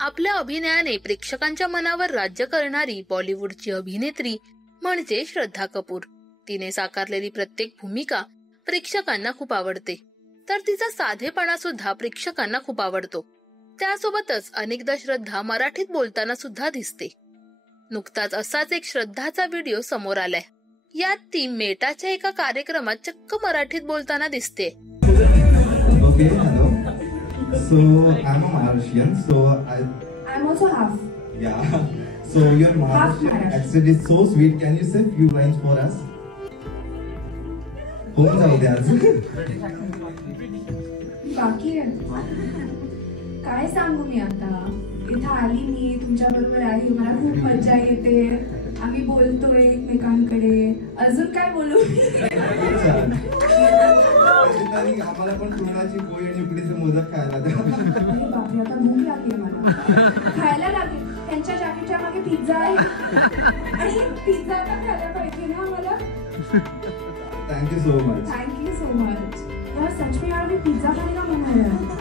आपल्या अभिनयाने प्रेक्षकांच्या मनावर राज्य करणारी बॉलिवूडची अभिनेत्री म्हणजे श्रद्धा कपूर. तिने साकारलेली प्रत्येक भूमिका प्रेक्षकांना खूप आवडते, तर तिचा साधेपणा सुद्धा प्रेक्षकांना खूप आवडतो. त्यासोबतच अनेकदा श्रद्धा मराठीत बोलताना सुद्धा दिसते. नुकताच असाच एक श्रद्धाचा व्हिडिओ समोर आलाय. यात ती मेटाच्या एका कार्यक्रमात चक्क मराठीत बोलताना दिसते. Okay, hello. So I'm a Malaysian, so I'm also half. Yeah. So your Malaysian accent is so sweet. Can you say few lines for us? होऊन जाऊ दे आज. बाकी काय सांगू मी आता. इथं आली मी तुमच्या बरोबर आहे, मला खूप मजा येते. आम्ही बोलतोय एकमेकांकडे. अजून काय बोलू. आम्हाला पण पुरणाची पोळी आणि उकडीचे मोदक खायला द्या. बापरे, आता भूक लागली मला. खायला लागेल. त्यांच्या जॅकेटच्या मागे पिझ्झा आहे आणि पिझ्झा पण खायला पाहिजे ना मला. Thank you so much. Thank you so much. यार सच में यार मी पिझ्झा खाने का मन हो रहा है.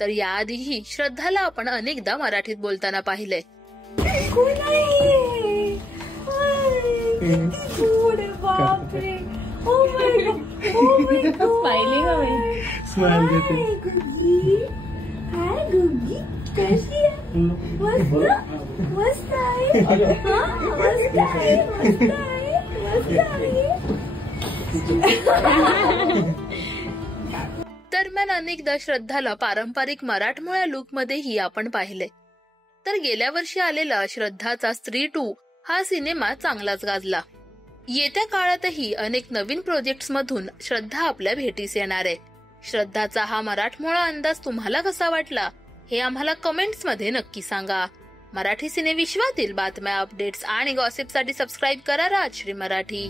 तर याआधीही श्रद्धाला आपण अनेकदा मराठीत बोलताना पाहिलंय. दरम्यान अनेकदा श्रद्धाला पारंपरिक मराठमोळ्या लुक मध्येही आपण पाहिले. तर गेल्या वर्षी आलेला श्रद्धाचा स्त्री 2 हा सिनेमा चांगलाच गाजला. येत्या काळातही अनेक नवीन प्रोजेक्ट्स मधून श्रद्धा आपल्या भेटीस येणार आहे. श्रद्धाचा हा मराठमोळा अंदाज तुम्हाला कसा वाटला हे आम्हाला कमेंट्स मध्ये नक्की सांगा. मराठी सिने विश्वातील बातम्या, अपडेट्स आणि गॉसिपसाठी सबस्क्राईब करा राजश्री मराठी.